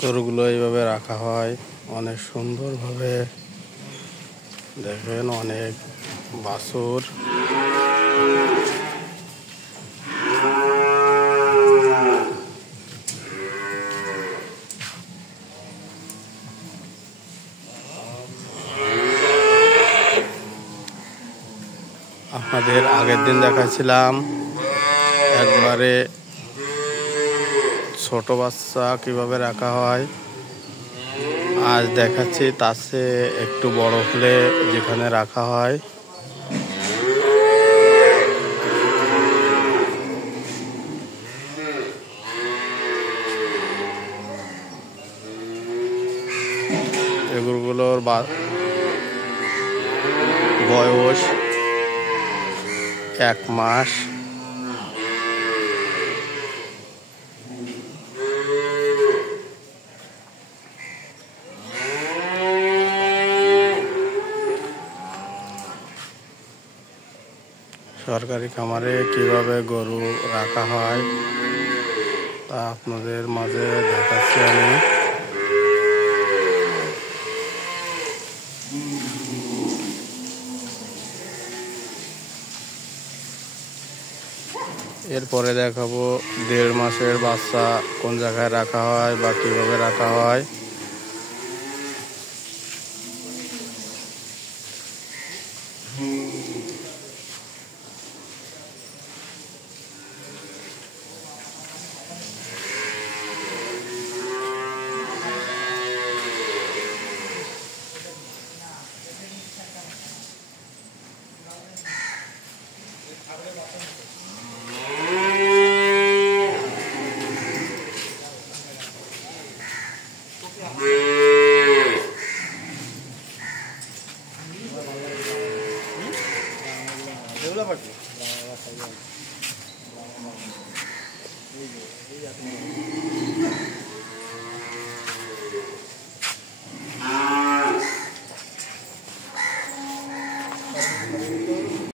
গরুগুলো এইভাবে রাখা হয় অনেক সুন্দরভাবে। দেখেন অনেক বাছুর। আপনাদের আগের দিন দেখাচ্ছিলাম একবারে ছোট বাচ্চা কিভাবে রাখা হয়। আজ দেখাচ্ছি তার চেয়ে একটু বড় হলে যেখানে রাখা হয়। এগুলোর বয়স 1 মাস। সরকারি খামারে কিভাবে গরু রাখা হয় তা আপনাদের মাঝে দেখাচ্ছি আমি। এরপরে দেখাবো 1.5 মাসের বাচ্চা কোন জায়গায় রাখা হয় বা কিভাবে রাখা হয়।